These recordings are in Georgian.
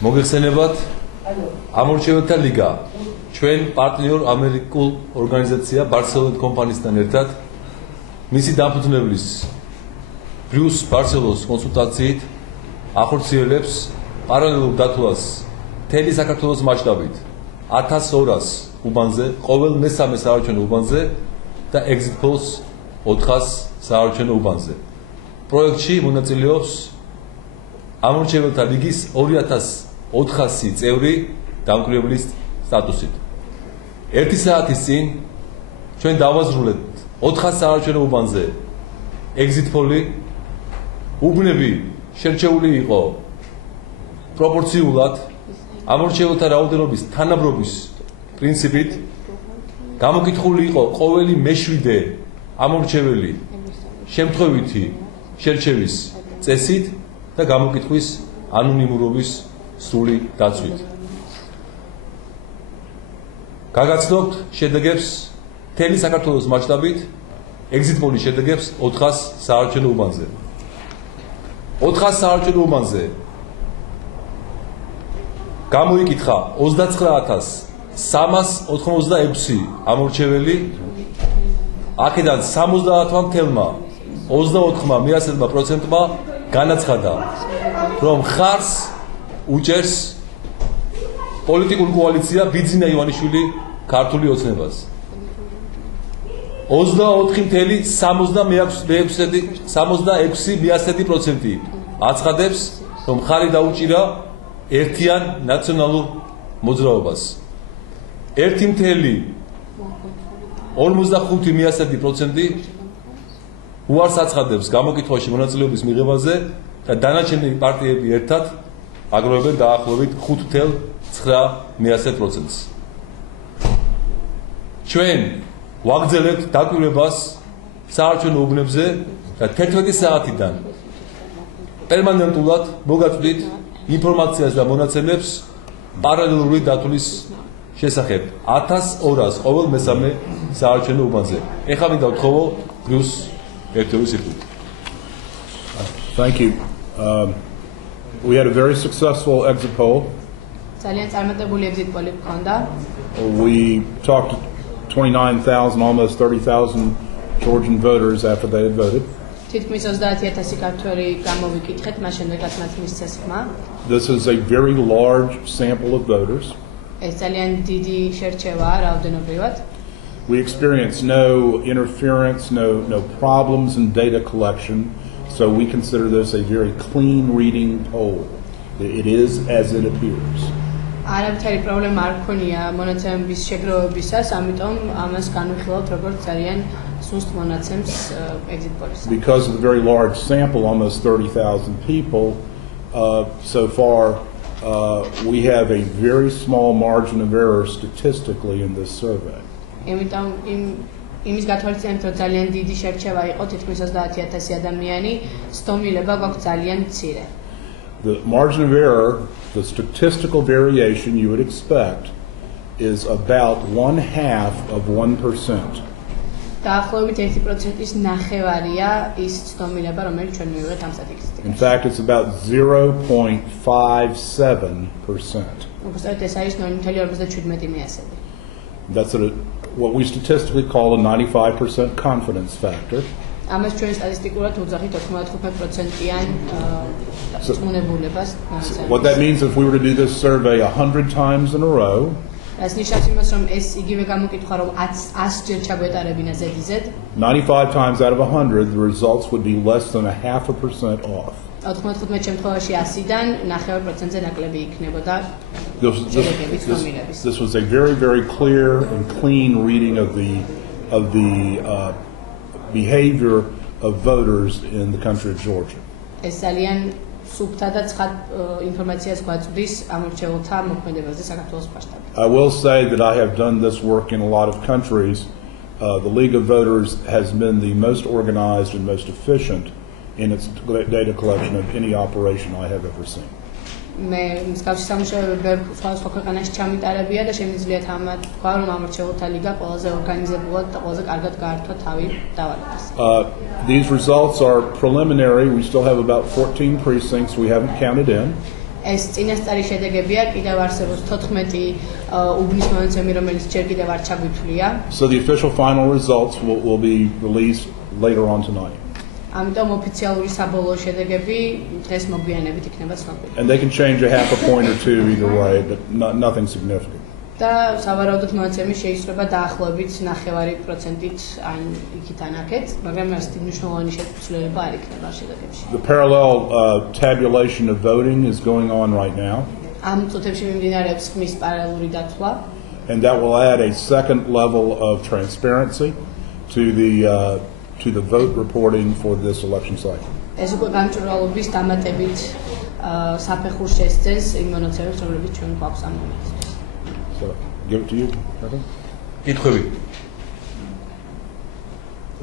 მოგეხსენებათ ამორჩეველთა ლიგა ჩვენ პარტნიორ ამერიკულ ორგანიზაცია ბარსელონა კომპანიისთან ერთად მისი დამფუძნებლის ბრიუს ბარსელოს კონსულტაციით ახორციელებს პარალელურ დათვლას მთელი საქართველოს მასშტაბით 1200 უბანზე ყოველ მესამე საარჩევნო უბანზე და exit polls 400 საარჩევნო უბანზე პროექტში მონაწილეობს ამორჩეველთა ლიგის 2400 წევრი დამკვირვებლის სტატუსით. 1 საათის წინ ჩვენ დავაზრულებთ 400 საარჩევნო უბანზე exit poll-ი. უბნები შერჩეული იყო პროპორციულად ამორჩეველთა რაოდენობის თანაბრობის პრინციპით. გამოკითხული იყო ყოველი მეშვიდე ამორჩეველი შემთხვევითი შერჩევის წესით და გამოკითხვის ანონიმურობის სრული დაცვით. გაგაცნობთ შედეგებს მთელი საქართველოს მასშტაბით exit poll-ის შედეგებს 400 საარჩევნო უბანზე. 400 საარჩევნო უბანზე გამოიკითხა 29386 ამორჩეველი. აქედან 70.24%-მა განაცხადა, რომ ხარს უჭერს პოლიტიკური კოალიცია ბიძინა ივანიშვილი ქართული ოცნებას. 24.66% აცხადებს, რომ ხარი დაუჭირა ერთიან ნაციონალურ მოძრაობას. 1.45% უარს აცხადებს გამოკითხვაში მონაწილეობის მიღებაზე და დანარჩენი პარტიები ერთად აგროვებენ დაახლოებით 5.9%. ჩვენ ვაგრძელებთ დაკვირვებას საარჩევნო უბნებზე და 11 საათიდან პერმანენტულად მოგაწვდით ინფორმაციას და მონაცემებს პარალელური დათვლის შესახებ 1200 ყოველ მესამე საარჩევნო უბანზე. ეხლა მინდა ვთხოვო ბრიუს ერთეულის სიტყვით. Thank you. We had a very successful exit poll. ძალიან წარმატებული exit poll-ი გქონდა. We talked to 29,000, almost 30,000 Georgian voters after they had voted. თითქმის 30,000 ქართველი გამოვიკითხეთ, მას შემდეგაც მათ მისცეს ხმა. This is a very large sample of voters. ეს ძალიან დიდი შერჩევაა რაოდენობრივად. We experienced no interference, no problems in data collection, so we consider this a very clean reading poll. It is as it appears. არაფერი პრობლემა არ ქონია მონაცემების შეგროვებისას, ამიტომ ამას განვიხილავთ როგორც ძალიან სუსტ მონაცემს exit poll-ს. Because of the very large sample, almost 30,000 people, so far we have a very small margin of error statistically in this survey. იმიტომ იმის გათვალისწინებით, რომ ძალიან დიდი შერჩევა იყო, თითქმის 30,000 ადამიანი, სტომილება გვაქვს ძალიან მცირე. The margin of error, the statistical variation you would expect, is about 1/2 of 1%. დაახლოებით 1%-ის ნახევარია ის სტომილება, რომელიც ჩვენ მივიღეთ ამ სტატისტიკაში. In fact, it's about 0.57%. უბრალოდ ეს არის 0.57%. That's what we statistically call a 95% confidence factor. ამას ჩვენ სტატისტიკურად უძახით 95%-იან წმუნებულებას. What that means if we were to do this survey 100 times in a row, ეს ნიშნავს იმას, რომ ეს იგივე გამოკითხვა რომ 100 ჯერ ჩაგვეტარებინა ზედიზედ, 95 times out of 100, the results would be less than 0.5% off. 95 შემთხვევაში 100-დან 0.5%-ზე ნაკლები იქნებოდა. This was a very, very clear and clean reading of the behavior of voters in the country of Georgia. ეს ძალიან სუფთა და ცხად ინფორმაციას გვაწვდის ამორჩეველთა მოქმედებაზე საქართველოს მასშტაბით. I will say that I have done this work in a lot of countries. The League of Voters has been the most organized and most efficient in its data collection of any operation I have ever seen. მე მსგავსი სამუშაოები სხვადასხვა ქვეყანაში ჩამიტარებია და შემიძლია თამათ თქვა, რომ ამორჩეველთა ლიგა ყველაზე ორგანიზებულად და ყველაზე კარგად გაართვა თავი დავალებას. These results are preliminary. We still have about 14 precincts we haven't counted in. ეს წინასწარი შედეგებია, კიდევ არსებობს 14 უბნის მონაცემი, რომელიც ჯერ კიდევ არ ჩაგვითვლია. So the official final results will be released later on tonight. ამიტომ ოფიციალური საბოლოო შედეგები დღეს მოგვიანებით იქნება ცნობილი. And they can change a half a point or two either way, but nothing significant. და სავარაუდოდ მონაცემი შეიცვლება დაახლოებით 9%-ით ან იქით ან აქეთ, მაგრამ ასეთი მნიშვნელოვანი შეცვლილება არ იქნება შედეგებში. The parallel tabulation of voting is going on right now. ამ წუთებში მიმდინარეობს ხმის პარალელური დათვლა. And that will add a second level of transparency to the vote reporting for this election cycle. ეს უკვე გამჭვირვალობის დამატებით საფეხურს შესწევს იმ მონაცემებს, რომლებიც ჩვენ გვაქვს ამ მომენტში. So, give it to you. კითხვები.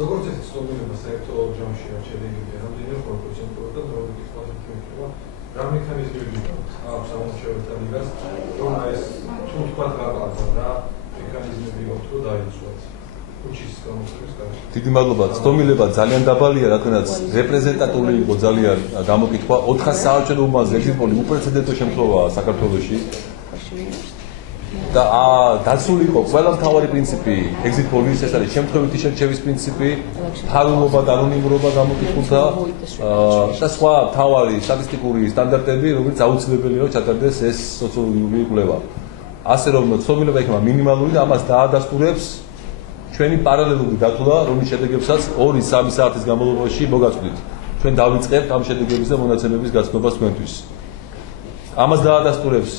როგორც ეს სტომილება საერთო ჯამში არ შედეგებია, რამდენი პროცენტულად და როგორ კითხავს იქნება, რა მექანიზმები აქვს სამომრჩეველთა ლიგას, რომ ეს თუ თქვა რა მექანიზმები აქვს რომ დაიცვათ ქუჩის გამოსვლის გარშემო. დიდი მადლობა. სტომილება ძალიან დაბალია, რადგანაც რეპრეზენტატიული იყო ძალიან გამოკითხვა 400 საარჩევნო უბანზე exit poll უპრეცედენტო შემთხვევაა საქართველოში. და დაცული იყო ყველა მთავარი პრინციპი exit poll-ის, ეს არის შემთხვევითი შერჩევის პრინციპი, ფარულობა და ანონიმურობა გამოკითხულთა და სხვა მთავარი სტატისტიკური სტანდარტები, რომელიც აუცილებელია რომ ჩატარდეს ეს სოციოლოგიური კვლევა. ასე რომ ცნობილება იქნება მინიმალური და ამას დაადასტურებს ჩვენი პარალელური დათვლა, რომლის შედეგებსაც 2-3 საათის განმავლობაში მოგაწვდით. ჩვენ დავიწყებთ ამ შედეგების და მონაცემების გაცნობას თქვენთვის. ამას დაადასტურებს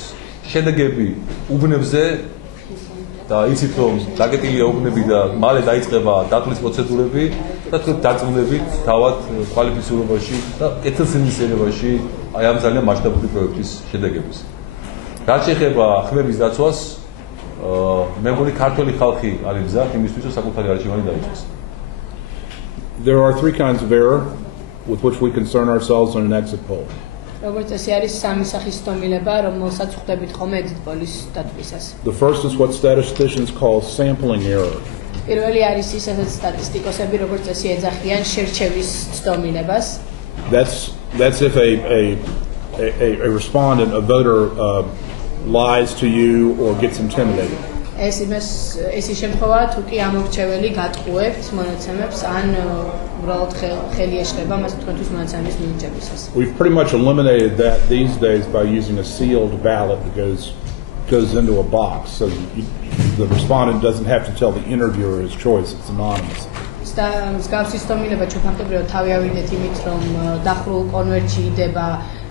შედეგები უბნებზე და იცით რომ დაკეტილია უბნები და მალე დაიწყება დათვლის პროცედურები და თქვენ დარწმუნებით თავად კვალიფიცირებაში და კეთილსინდისიერებაში აი ამ ძალიან მასშტაბური პროექტის შედეგების. რაც შეეხება ხმების დაცვას, მე მგონი ქართველი ხალხი არის მზად იმისთვის რომ საკუთარი არჩევანი დაიცვას. There are three kinds of error with which we concern ourselves on an exit poll. როგორც ეს არის სამი სახის სტომილება, რომელსაც ხვდებით ხოლმე exit poll-ის დათვლისას. The first is what statisticians call sampling error. პირველი არის ის, სადაც სტატისტიკოსები როგორც წესი ეძახიან შერჩევის სტომილებას. That's if a respondent, a voter lies to you or gets intimidated. ეს ის შემთხვევაა, თუ კი ამორჩეველი გატყუებთ მონაცემებს ან უბრალოდ ხელი ეშლება მას თქვენთვის მონაცემის მინიჭებისას. We've pretty much eliminated that these days by using a sealed ballot that goes into a box, so the respondent doesn't have to tell the interviewer his choice. It's anonymous. მსგავსი სტომილება ჩვენ ფაქტობრივად თავი ავიდეთ იმით, რომ დახურულ კონვერტში იდება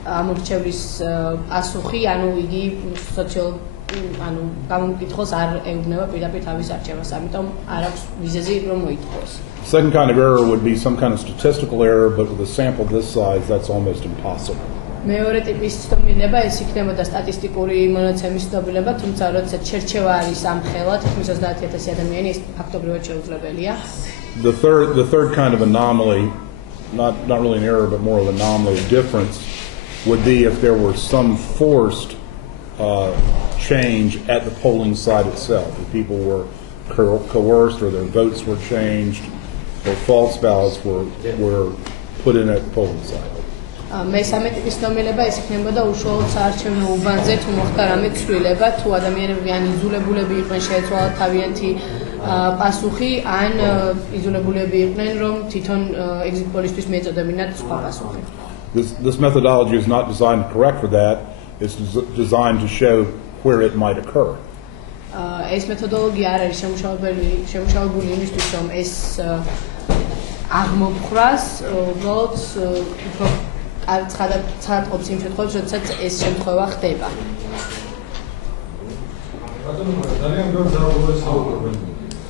ამორჩევლის პასუხი, ანუ იგი გამომკითხოს არ ეუბნება პირდაპირ თავის არჩევას, ამიტომ არ აქვს ვიზაზე რომ მოითხოვოს. Second kind of error would be some kind of statistical error, but with a sample this size, that's almost impossible. მეორე ტიპის სტომილება ეს იქნებოდა სტატისტიკური მონაცემის სტომილება, თუმცა როდესაც შერჩევა არის ამხელა, თითქმის 30,000 ადამიანი, ეს ფაქტობრივად შეუძლებელია. The third kind of anomaly, not really an error, but more of an anomaly, a difference, would be if there were some forced change at the polling site itself. If people were coerced or their votes were changed or false ballots were put in at the polling site. მესამე ტიპის სტომილება ეს იქნებოდა უშუალოდ საარჩევნო უბანზე, თუ მოხდა რამე ცვლილება, თუ ადამიანები ან იძულებულები იყვნენ შეეცვალათ თავიანთი პასუხი, ან იძულებულები იყვნენ რომ თვითონ exit poll-ისთვის მიეწოდებინათ სხვა პასუხი. This methodology is not designed to correct for that. It's designed to show where it might occur. ეს მეთოდოლოგია არ არის შემუშავებული იმისთვის, რომ ეს აღმოფხვრას, უბრალოდ უფრო ცხადყოფს იმ შემთხვევებში, როდესაც ეს შემთხვევა ხდება. ძალიან ბევრი დაავადება საუბრობენ.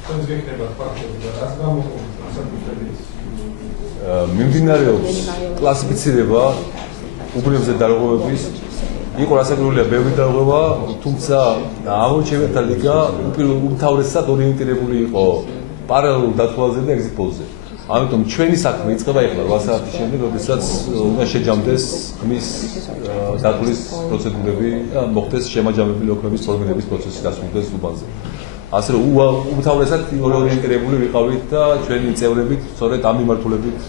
თქვენს გექნება ფაქტები და რას გამოყენებთ საკუთრების? მიმდინარეობს კლასიფიცირება უბნებზე დარღვევების. იყო რასაკვირველია ბევრი დარღვევა, თუმცა ამორჩეველთა ლიგა უმთავრესად ორიენტირებული იყო პარალელურ დათვალაზე და exit poll-ზე. ამიტომ ჩვენი საქმე იწყება ახლა 8 საათის შემდეგ, როდესაც უნდა შეჯამდეს ხმის დათვლის პროცედურები და მოხდეს შემაჯამებელი ოქროების ფორმირების პროცესი დასრულდეს უბანზე. ასე რომ უმთავრესად ორიენტირებული ვიყავით და ჩვენი წევრებით სწორედ ამ მიმართულებით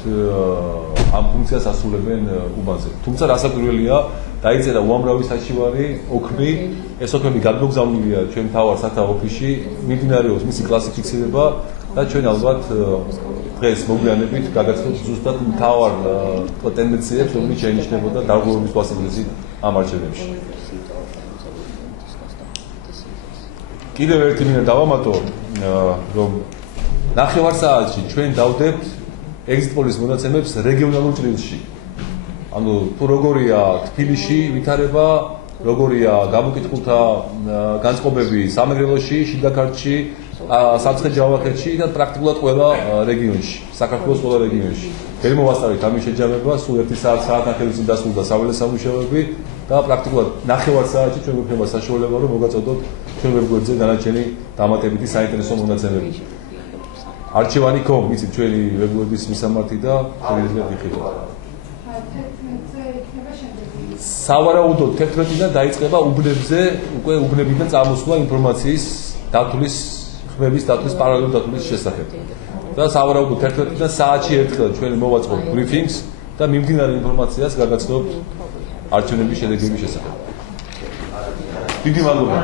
ამ ფუნქციას ასრულებენ უბანზე. თუმცა რასაკვირველია დაიწერა უამრავი საჩივარი ოქმი, ეს ოქმები გადმოგზავნილია ჩვენ მთავარ სათავო ოფისში, მიმდინარეობს მისი კლასიფიცირება და ჩვენ ალბათ დღეს მოგვიანებით გაგაცნობთ ზუსტად მთავარ ტენდენციებს, რომელიც შეინიშნებოდა დარღვევების თვალსაზრისით ამ არჩევნებში. კიდევ ერთი მინდა დავამატო, რომ ნახევარსაათში ჩვენ დავდებთ exit polls მონაცემებს რეგიონალურ ჭრილში. ანუ თუ როგორია თბილისში ვითარება, როგორია გამოკითხულთა განწყობები სამეგრელოში, შიდა ქართლში, სამცხე-ჯავახეთში და პრაქტიკულად ყველა რეგიონში, საქართველოს ყველა რეგიონში. ვერ მოვასწავლეთ ამის შეჯამება, სულ 1 საათნახევრის წინ დასრულდა საველე სამუშაოები და პრაქტიკულად ნახევარსაათში ჩვენ გვექნება საშუალება, რომ მოგაწოდოთ ჩვენ ვებგვერდზე დანარჩენი დამატებითი საინტერესო მონაცემები. არჩევანი.com იცით ჩვენი ვებგვერდის მისამართი და შეიძლება გიხილოთ. სავარაუდოდ 11-დან დაიწყება უბნებზე, უკვე უბნებიდან წამოსვლა ინფორმაციის დათვლის ხმების დათვლის პარალელურ დათვლის შესახებ. და სავარაუდოდ 11-დან საათში ერთხელ ჩვენ მოვაწყობთ ბრიფინგს და მიმდინარე ინფორმაციას გაგაცნობთ არჩევნების შედეგების შესახებ. დიდი მადლობა.